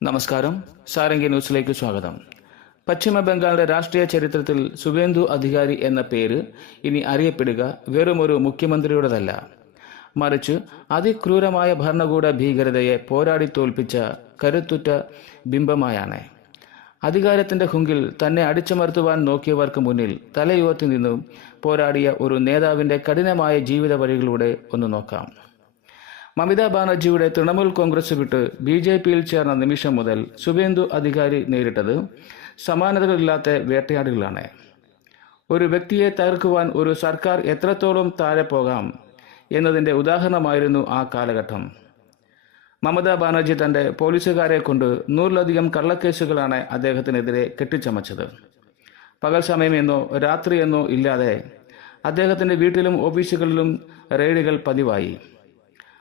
നമസ്കാരം. സാരംഗി ന്യൂസിലേക്ക് സ്വാഗതം. പശ്ചിമ ബംഗാളിന്റെ രാഷ്ട്രീയ ചരിത്രത്തിൽ സുവേന്ദു അധികാരി എന്ന പേര് ഇനി അറിയപ്പെടുക വെറുമൊരു മുഖ്യമന്ത്രിയുടേതല്ല, മറിച്ച് അതിക്രൂരമായ ഭരണകൂട ഭീകരതയെ പോരാടി തോൽപ്പിച്ച കരുത്തുറ്റ ബിംബമായാണ്. അധികാരത്തിന്റെ ഹുങ്കിൽ തന്നെ അടിച്ചമർത്തുവാൻ നോക്കിയവർക്ക് മുന്നിൽ തലയുയർത്തി നിന്നും പോരാടിയ ഒരു നേതാവിന്റെ കഠിനമായ ജീവിത വഴികളിലൂടെ ഒന്ന് നോക്കാം. മമതാ ബാനർജിയുടെ തൃണമൂൽ കോൺഗ്രസ് വിട്ട് BJPയിൽ ചേർന്ന നിമിഷം മുതൽ സുവേന്ദു അധികാരി നേരിട്ടത് സമാനതകളില്ലാത്ത വേട്ടയാടലുകളാണ്. ഒരു വ്യക്തിയെ തകർക്കുവാൻ ഒരു സർക്കാർ എത്രത്തോളം താഴെ പോകാം എന്നതിൻ്റെ ഉദാഹരണമായിരുന്നു ആ കാലഘട്ടം. മമതാ ബാനർജി തൻ്റെ പോലീസുകാരെ കൊണ്ട് 100-ലധികം കള്ളക്കേസുകളാണ് അദ്ദേഹത്തിനെതിരെ കെട്ടിച്ചമച്ചത്. പകൽ സമയമെന്നോ രാത്രിയെന്നോ ഇല്ലാതെ അദ്ദേഹത്തിൻ്റെ വീട്ടിലും ഓഫീസുകളിലും റെയ്ഡുകൾ പതിവായി.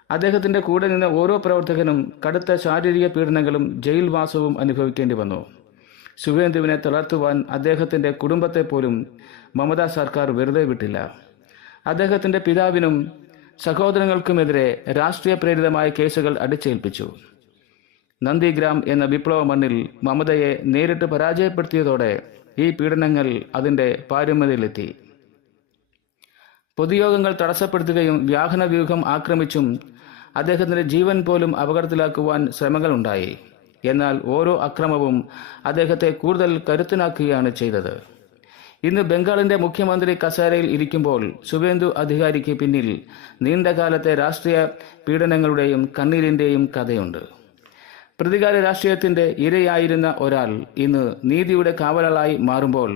അദ്ദേഹത്തിന്റെ കൂടെ നിന്ന ഓരോ പ്രവർത്തകനും കടുത്ത ശാരീരിക പീഡനങ്ങളും ജയിൽവാസവും അനുഭവിക്കേണ്ടി വന്നു. സുവേന്ദുവിനെ തളർത്തുവാൻ അദ്ദേഹത്തിന്റെ കുടുംബത്തെ പോലും മമതാ സർക്കാർ വെറുതെ വിട്ടില്ല. അദ്ദേഹത്തിന്റെ പിതാവിനും സഹോദരങ്ങൾക്കുമെതിരെ രാഷ്ട്രീയ പ്രേരിതമായ കേസുകൾ അടിച്ചേൽപ്പിച്ചു. നന്ദിഗ്രാം എന്ന വിപ്ലവ മണ്ണിൽ മമതയെ നേരിട്ട് പരാജയപ്പെടുത്തിയതോടെ ഈ പീഡനങ്ങൾ അതിന്റെ പാരമ്യതയിലെത്തി. പൊതുയോഗങ്ങൾ തടസ്സപ്പെടുത്തുകയും വാഹന വ്യൂഹം ആക്രമിച്ചും അദ്ദേഹത്തിന്റെ ജീവൻ പോലും അപകടത്തിലാക്കുവാൻ ശ്രമങ്ങളുണ്ടായി. എന്നാൽ ഓരോ അക്രമവും അദ്ദേഹത്തെ കൂടുതൽ കരുത്തനാക്കുകയാണ് ചെയ്തത്. ഇന്ന് ബംഗാളിന്റെ മുഖ്യമന്ത്രി കസേരയിൽ ഇരിക്കുമ്പോൾ സുവേന്ദു അധികാരിക്ക് പിന്നിൽ നീണ്ടകാലത്തെ രാഷ്ട്രീയ പീഡനങ്ങളുടെയും കണ്ണീരിന്റെയും കഥയുണ്ട്. പ്രതികാര രാഷ്ട്രീയത്തിന്റെ ഇരയായിരുന്ന ഒരാൾ ഇന്ന് നീതിയുടെ കാവലാളായി മാറുമ്പോൾ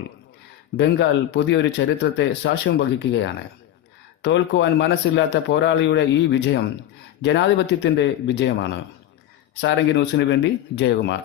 ബംഗാൾ പുതിയൊരു ചരിത്രത്തെ സാക്ഷ്യം വഹിക്കുകയാണ്. തോൽക്കുവാൻ മനസ്സില്ലാത്ത പോരാളിയുടെ ഈ വിജയം ജനാധിപത്യത്തിന്റെ വിജയമാണ്. സാരംഗി ന്യൂസിനു വേണ്ടി ജയകുമാർ.